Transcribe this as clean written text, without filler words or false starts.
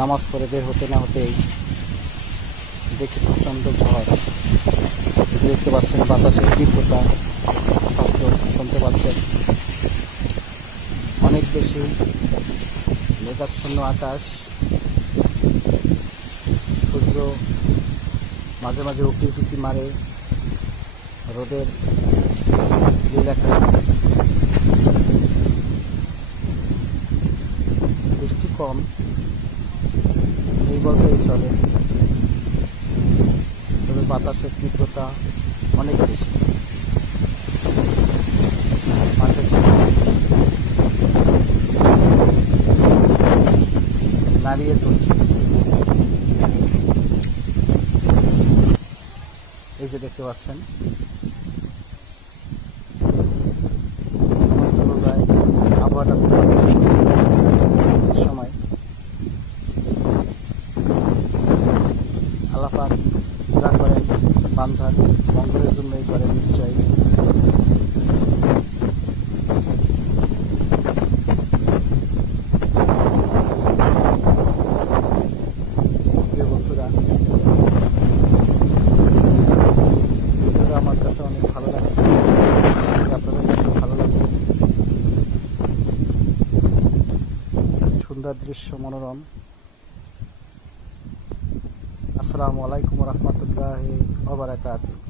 নামাজ পড়ে বের হতে না হতেই দেখি প্রচণ্ড ঝড়। দেখতে পাচ্ছেন বাতাসের তীব্রতা, শব্দ শুনতে পাচ্ছেন। অনেক বেশি মেঘাচ্ছন্ন আকাশ, সূর্য মাঝে মাঝে উঁকি মারে, রোদের লীলাখেলা। বৃষ্টি কম এই বলতেই চলে, তবে বাতাসের তীব্রতা অনেক বেশি। মাঠের নাড়িয়ে তুলছে। এই যে দেখতে পাচ্ছেন সমস্ত রোজায় আবহাওয়াটা এই সময় আল্লাহ পাক যা করেন বান্দার মঙ্গলের জন্যই করেন নিশ্চয়। প্রিয় বন্ধুরা, আমার কাছে অনেক ভালো লাগছে, আশা করি আপনাদের কাছে ভালো লাগবে। সুন্দর দৃশ্য, মনোরম। আসসালামু আলাইকুম রহমতুল্লাহি ওয়া বারাকাতুহু।